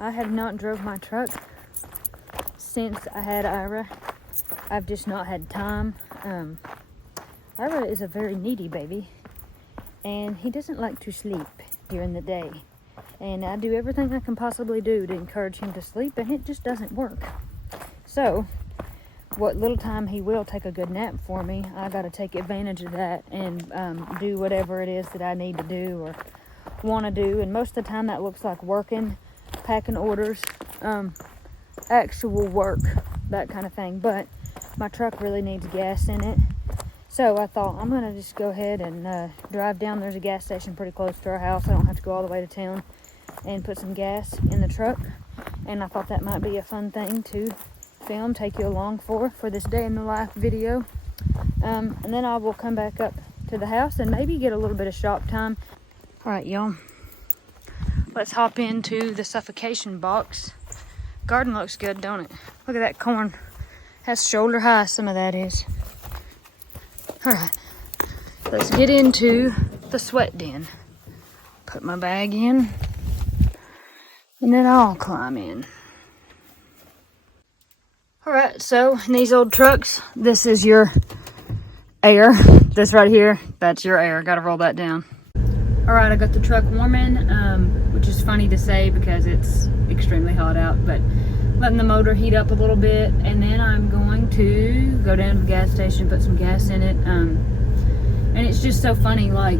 I have not drove my truck since I had Ira. I've just not had time. Ira is a very needy baby, and he doesn't like to sleep during the day. And I do everything I can possibly do to encourage him to sleep, and it just doesn't work. So, what little time he will take a good nap for me, I got to take advantage of that and do whatever it is that I need to do or want to do. And most of the time that looks like working, packing orders, actual work, that kind of thing. But my truck really needs gas in it. So I thought I'm going to just go ahead and drive down. There's a gas station pretty close to our house. I don't have to go all the way to town, and put some gas in the truck. And I thought that might be a fun thing to film, take you along for this day in the life video. And then I will come back up to the house and maybe get a little bit of shop time. All right, y'all. Let's hop into the suffocation box. Garden looks good, don't it? Look at that corn. That's shoulder high, some of that is. All right, let's get into the sweat den. Put my bag in, and then I'll climb in. All right, so in these old trucks, this is your air. This right here, that's your air. Gotta roll that down. All right, I got the truck warming, which is funny to say because it's extremely hot out, but letting the motor heat up a little bit, and then I'm going to go down to the gas station, put some gas in it. And it's just so funny, like,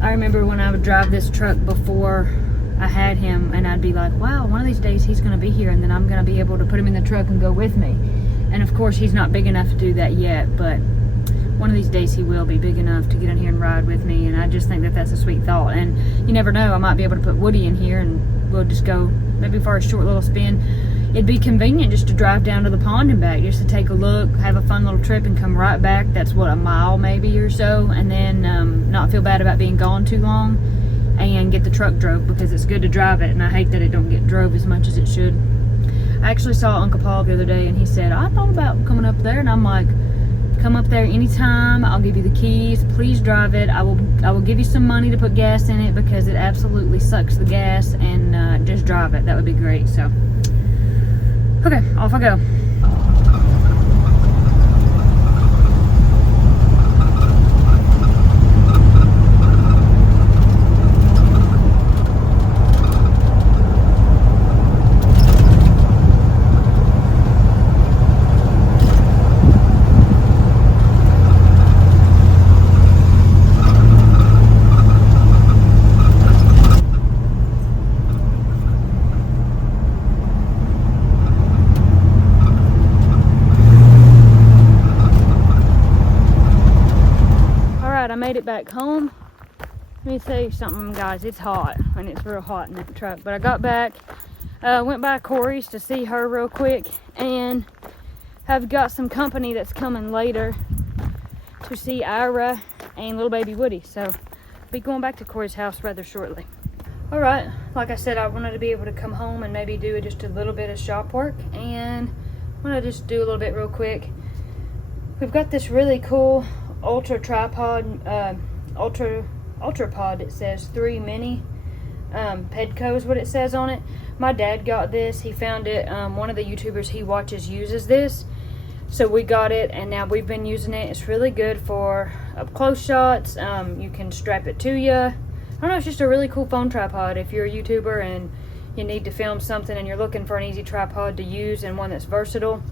I remember when I would drive this truck before I had him, and I'd be like, wow, one of these days he's gonna be here, and then I'm gonna be able to put him in the truck and go with me. And of course, he's not big enough to do that yet, but one of these days he will be big enough to get in here and ride with me. And I just think that that's a sweet thought. And you never know, I might be able to put Woody in here and we'll just go maybe for a short little spin. It'd be convenient just to drive down to the pond and back, just to take a look, have a fun little trip, and come right back. That's what, a mile maybe or so, and then not feel bad about being gone too long, and get the truck drove, because it's good to drive it, and I hate that it don't get drove as much as it should. I actually saw Uncle Paul the other day, and he said, I thought about coming up there, and I'm like, come up there anytime. I'll give you the keys. Please drive it. I will give you some money to put gas in it, because it absolutely sucks the gas, and just drive it. That would be great. So, okay, off I go. I made it back home. Let me tell you something, guys. It's hot, and it's real hot in that truck. But I got back, went by Corey's to see her real quick, and have got some company that's coming later to see Ira and little baby Woody. So I'll be going back to Corey's house rather shortly. All right, like I said, I wanted to be able to come home and maybe do just a little bit of shop work, and I'm gonna just do a little bit real quick. We've got this really cool ultra tripod, ultra pod. It says 3 mini. Pedco is what it says on it. My dad got this. He found it. One of the YouTubers he watches uses this, so we got it, and now we've been using it. It's really good for up close shots. You can strap it to you. I don't know. It's just a really cool phone tripod. If you're a YouTuber and you need to film something and you're looking for an easy tripod to use and one that's versatile,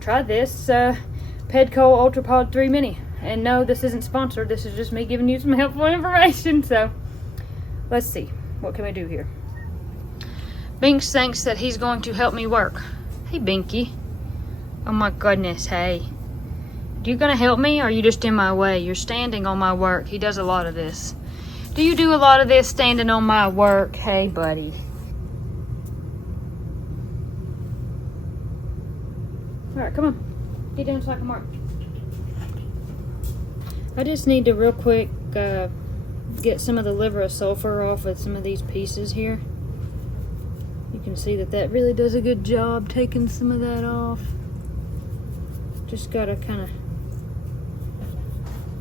try this Pedco UltraPod 3 Mini. And no, this isn't sponsored. This is just me giving you some helpful information. So, let's see. What can we do here? Binks thinks that he's going to help me work. Hey, Binky. Oh my goodness, hey. Are you going to help me, or are you just in my way? You're standing on my work. He does a lot of this. Do you do a lot of this, standing on my work? Hey, buddy. Alright, come on. Get down so I can mark. I just need to real quick get some of the liver of sulfur off of some of these pieces here. You can see that that really does a good job taking some of that off. Just gotta kind of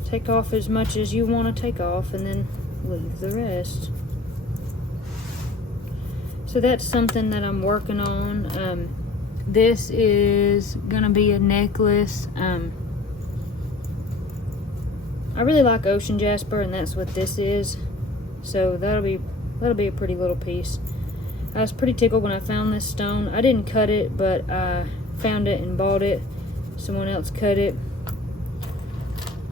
take off as much as you want to take off, and then leave the rest. So that's something that I'm working on. This is gonna be a necklace. I really like ocean jasper, and that's what this is. So that'll be a pretty little piece. I was pretty tickled when I found this stone. I didn't cut it, but I found it and bought it. Someone else cut it.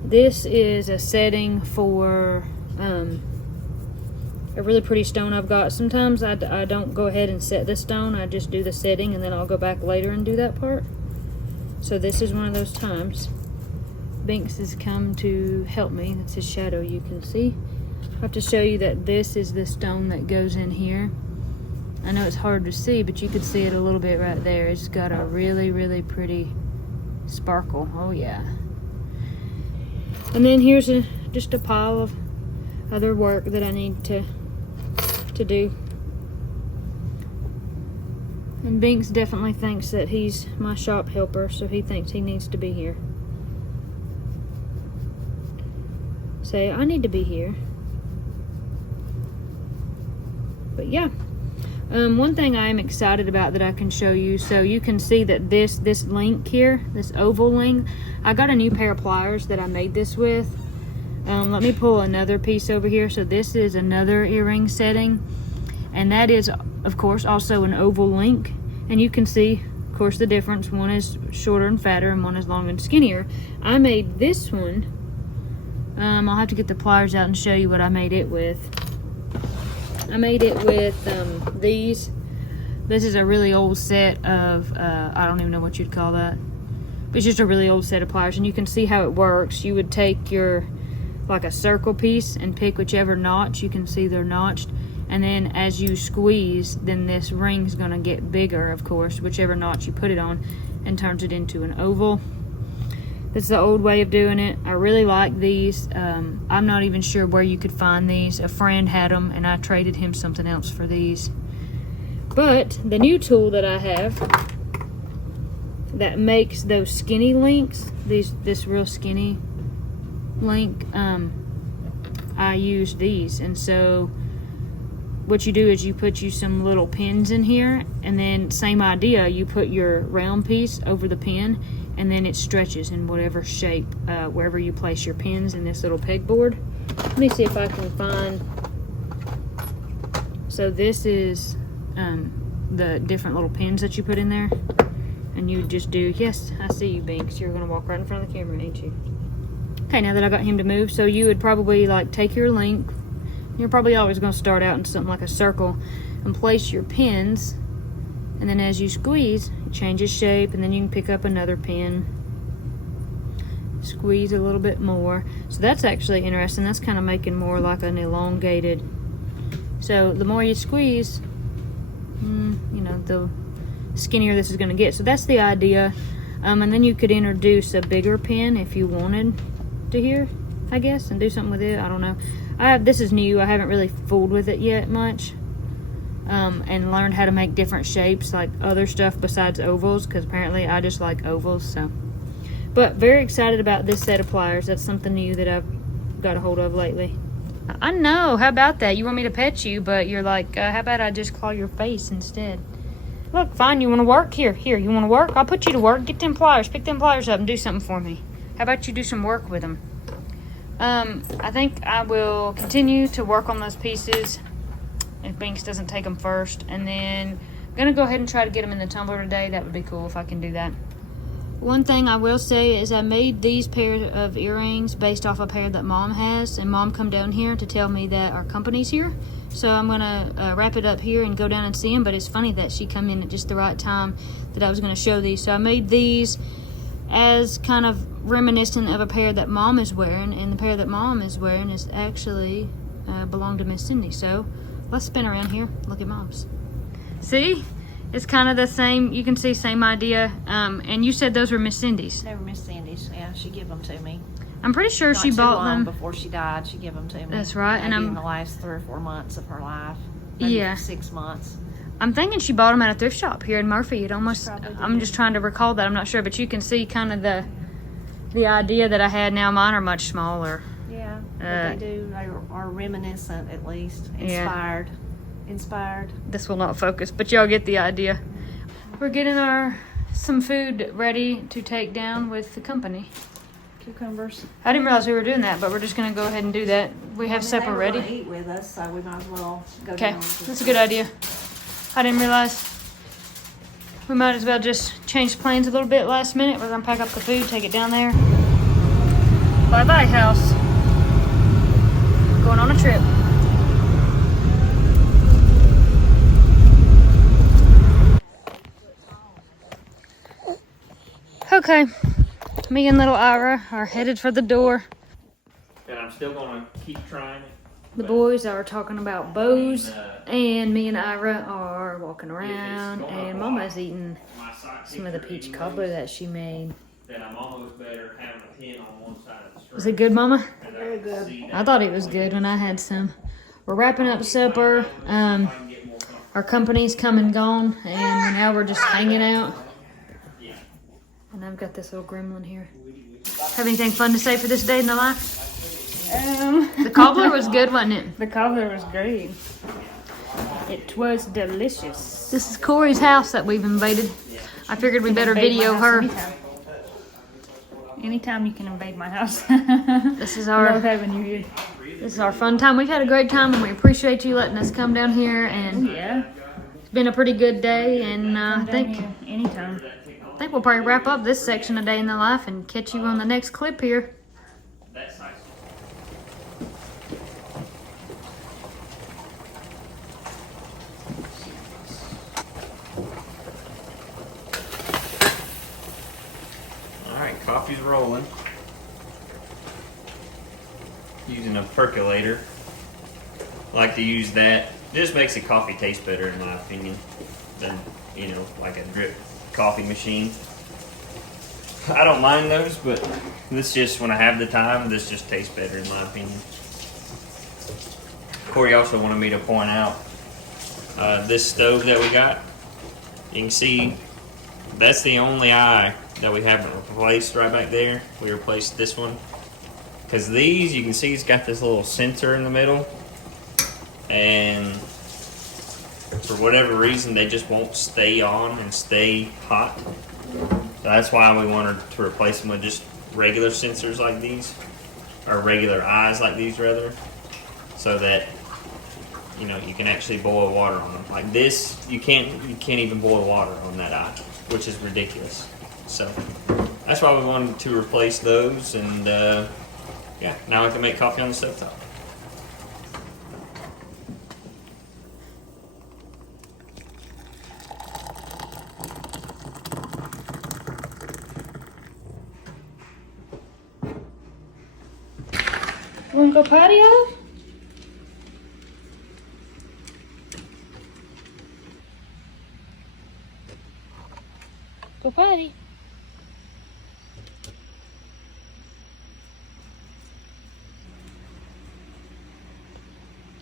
This is a setting for a really pretty stone I've got. Sometimes I don't go ahead and set the stone. I just do the setting, and then I'll go back later and do that part. So this is one of those times. Binks has come to help me. That's his shadow, you can see. I have to show you that this is the stone that goes in here. I know it's hard to see, but you can see it a little bit right there. It's got a really, really pretty sparkle. Oh yeah. And then here's just a pile of other work that I need to do. And Binks definitely thinks that he's my shop helper, so he thinks he needs to be here. Say, I need to be here. But yeah. One thing I am excited about that I can show you, so you can see that this link here, this oval link, I got a new pair of pliers that I made this with. Let me pull another piece over here. So this is another earring setting, and that is of course also an oval link, and you can see of course the difference. One is shorter and fatter and one is longer and skinnier. I made this one. I'll have to get the pliers out and show you what I made it with. I made it with these. This is a really old set of, I don't even know what you'd call that. But it's just a really old set of pliers, and you can see how it works. You would take your, like a circle piece, and pick whichever notch. You can see they're notched. And then as you squeeze, then this ring's gonna get bigger, of course, whichever notch you put it on, and turns it into an oval. This is the old way of doing it. I really like these. I'm not even sure where you could find these. A friend had them, and I traded him something else for these. But the new tool that I have that makes those skinny links, this real skinny link, I use these. And so what you do is you put some little pins in here, and then same idea, you put your round piece over the pin, and then it stretches in whatever shape, wherever you place your pins in this little pegboard. Let me see if I can find. So this is the different little pins that you put in there, and you just do, yes, I see you, Binks. You're gonna walk right in front of the camera, ain't you? Okay, now that I got him to move, so you would probably like take your link. You're probably always gonna start out in something like a circle and place your pins. And then as you squeeze, it changes shape, and then you can pick up another pin. Squeeze a little bit more. So that's actually interesting. That's kind of making more like an elongated. So the more you squeeze, you know, the skinnier this is going to get. So that's the idea. And then you could introduce a bigger pin if you wanted to here, I guess, and do something with it. I don't know. This is new. I haven't really fooled with it yet much. And learned how to make different shapes, like other stuff besides ovals, because apparently I just like ovals. So, but very excited about this set of pliers. That's something new that I've got a hold of lately. I know, how about that? You want me to pet you, but you're like, how about I just claw your face instead? Look, fine, you want to work? Here, you want to work? I'll put you to work. Get them pliers, pick them pliers up and do something for me. How about you do some work with them? I think I will continue to work on those pieces if Binks doesn't take them first, and then I'm gonna go ahead and try to get them in the tumbler today. That would be cool if I can do that. One thing I will say is I made these pair of earrings based off a pair that Mom has, and Mom come down here to tell me that our company's here. So I'm gonna wrap it up here and go down and see him, but it's funny that she come in at just the right time that I was gonna show these. So I made these as kind of reminiscent of a pair that Mom is wearing, and the pair that Mom is wearing is actually belonged to Miss Cindy. So let's spin around here, look at Mom's. See? It's kind of the same, you can see same idea. And you said those were Miss Cindy's. They were Miss Cindy's, yeah, she gave them to me. I'm pretty sure she bought them before she died. She gave them to me. That's right. Maybe and in the last 3 or 4 months of her life. Maybe yeah. 6 months. I'm thinking she bought them at a thrift shop here in Murphy. It almost, I'm just trying to recall that. I'm not sure, but you can see kind of the idea that I had. Now mine are much smaller. Yeah, but they are reminiscent, at least, inspired. inspired. This will not focus, but y'all get the idea. We're getting some food ready to take down with the company. Cucumbers. I didn't realize we were doing that, but we're just gonna go ahead and do that. We have supper They were ready. gonna eat with us, so we might as well go Okay, down with that's a good idea. I didn't realize. We might as well just change plans a little bit last minute. We're gonna pack up the food, take it down there. Bye-bye, house. Going on a trip. Okay, me and little Ira are headed for the door. And I'm still gonna keep trying. The boys are talking about bows, and me and Ira are walking around, and Mama's eating some of the peach cobbler that she made. Then I'm almost better having a pin on one side of the string. Was it good, Mama? Very good. I thought it was good when I had some. We're wrapping up supper. Our company's come and gone, and now we're just hanging out. And I've got this little gremlin here. Have anything fun to say for this day in the life? The cobbler was good, wasn't it? The cobbler was great. It was delicious. This is Corey's house that we've invaded. I figured we better Invade my video house her. Anytime. Anytime you can invade my house. This is I love our having you here. this is our fun time. We've had a great time, and we appreciate you letting us come down here. And Yeah. it's been a pretty good day. And I think Anytime. we'll probably wrap up this section of Day in the Life and catch you on the next clip here. Alright, coffee's rolling. Using a percolator. Like to use that. Just makes the coffee taste better in my opinion than, you know, like a drip coffee machine. I don't mind those, but this just, when I have the time, this just tastes better in my opinion. Corey also wanted me to point out this stove that we got. You can see that's the only eye that we haven't replaced right back there. We replaced this one. Because these, you can see it's got this little sensor in the middle. And for whatever reason, they just won't stay on and stay hot. So that's why we wanted to replace them with just regular sensors like these. Or regular eyes like these, rather. So that, you know, you can actually boil water on them. Like this, you can't even boil water on that eye, which is ridiculous. So that's why we wanted to replace those, and yeah, now we can make coffee on the stovetop. Wanna go potty, Olive? Go potty.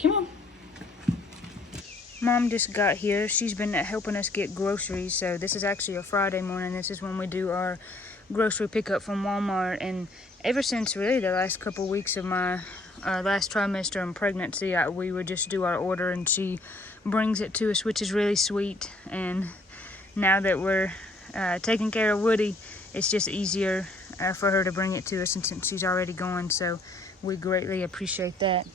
Come on. Mom just got here. She's been helping us get groceries. So this is actually a Friday morning. This is when we do our grocery pickup from Walmart. And ever since really the last couple weeks of my last trimester and pregnancy, we would just do our order and she brings it to us, which is really sweet. And now that we're taking care of Woody, it's just easier for her to bring it to us, and since she's already going, so we greatly appreciate that.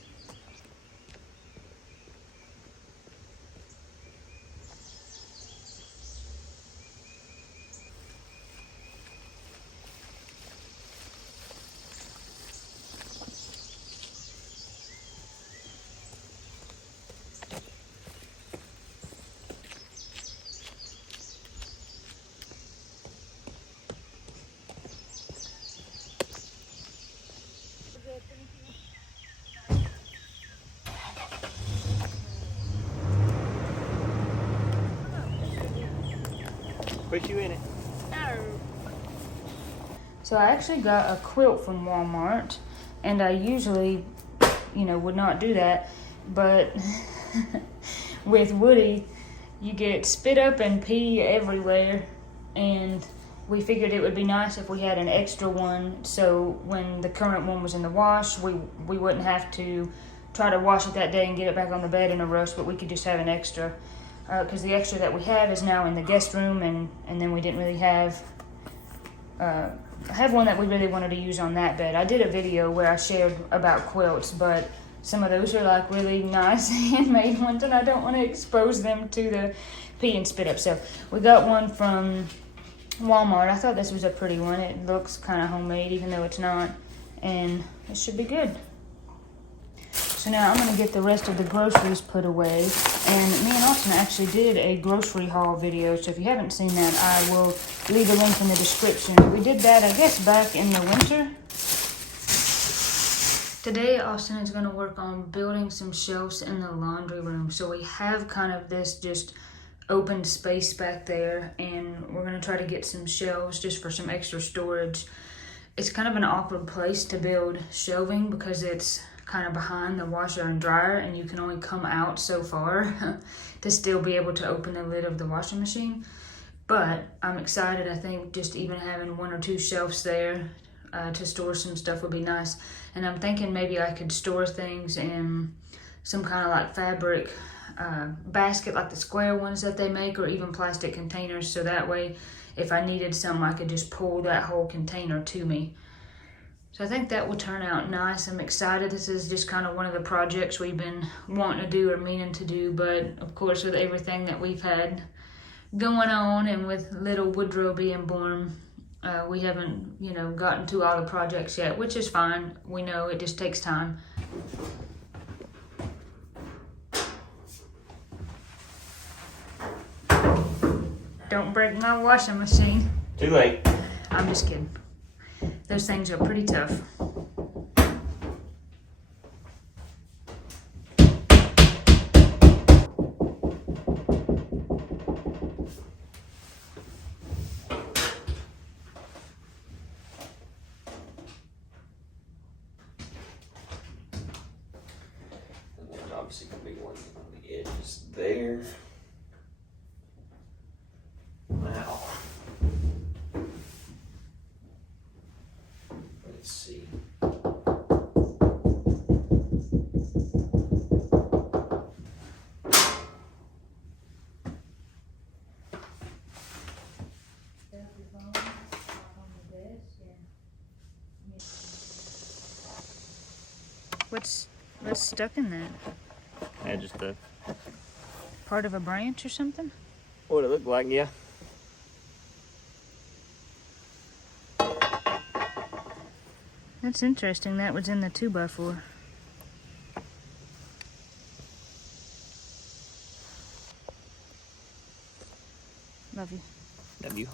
Put you in it. So I actually got a quilt from Walmart, and I usually, you know, would not do that, but with Woody, you get spit up and pee everywhere, and we figured it would be nice if we had an extra one, so when the current one was in the wash, we wouldn't have to try to wash it that day and get it back on the bed in a rush, but we could just have an extra. Because the extra that we have is now in the guest room, and then we didn't really have. I have one that we really wanted to use on that bed. I did a video where I shared about quilts, but some of those are like really nice handmade ones, and I don't want to expose them to the pee and spit up. So we got one from Walmart. I thought this was a pretty one. It looks kind of homemade, even though it's not, and it should be good. So now I'm going to get the rest of the groceries put away. And me and Austin actually did a grocery haul video. So if you haven't seen that, I will leave a link in the description. We did that, I guess, back in the winter. Today, Austin is going to work on building some shelves in the laundry room. So we have kind of this just open space back there. And we're going to try to get some shelves just for some extra storage. It's kind of an awkward place to build shelving because it's kind of behind the washer and dryer, and you can only come out so far to still be able to open the lid of the washing machine. But I'm excited. I think just even having 1 or 2 shelves there to store some stuff would be nice. And I'm thinking maybe I could store things in some kind of like fabric basket, like the square ones that they make, or even plastic containers, so that way if I needed some, I could just pull that whole container to me. So I think that will turn out nice. I'm excited. This is just kind of one of the projects we've been wanting to do or meaning to do. But of course, with everything that we've had going on and with little Woodrow being born, we haven't, gotten to all the projects yet, which is fine. We know it just takes time. Don't break my washing machine. Too late. I'm just kidding. Those things are pretty tough. And there's obviously gonna be one on the edges there. Wow. Let's see. What's stuck in that? Yeah, just a Part of a branch or something? what it looked like, yeah. That's interesting. That was in the 2x4. Love you. Love you.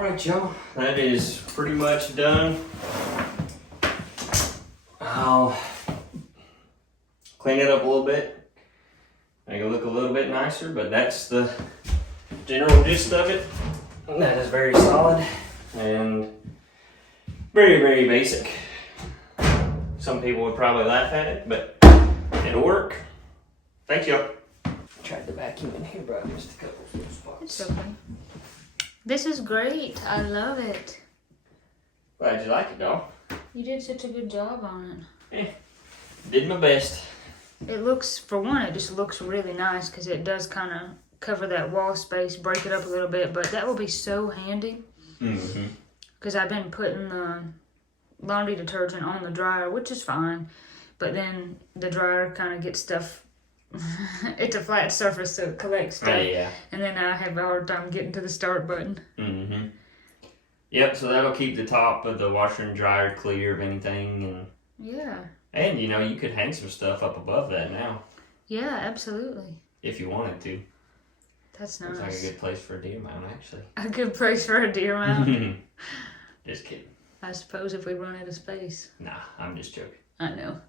Alright, y'all. That is pretty much done. I'll clean it up a little bit. Make it look a little bit nicer, but that's the general gist of it. That is very solid and very, very basic. Some people would probably laugh at it, but it'll work. Thank you. Tried to vacuum in here, but I missed a couple of spots. It's okay. This is great. I love it. Glad you like it, doll. You did such a good job on it. Did my best. It looks, for one, it just looks really nice because it does kind of cover that wall space, break it up a little bit, but that will be so handy. Mm-hmm. Because I've been putting the laundry detergent on the dryer, which is fine, but then the dryer kind of gets stuff. It's a flat surface, so it collects stuff. Yeah. And then I have a hard time getting to the start button. Mm-hmm. Yep, so that'll keep the top of the washer and dryer clear of anything. Yeah. And you know, you could hang some stuff up above that now. Yeah, absolutely. If you wanted to. That's nice. Looks like a good place for a deer mount, actually. A good place for a deer mount. Just kidding. I suppose if we run out of space. Nah, I'm just joking. I know.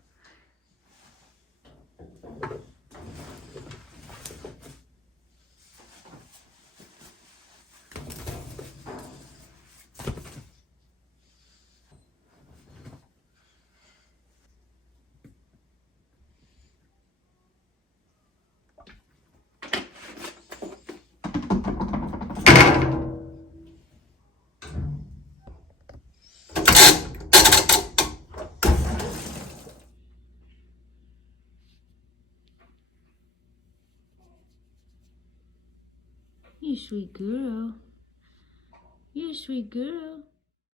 You sweet girl. You sweet girl.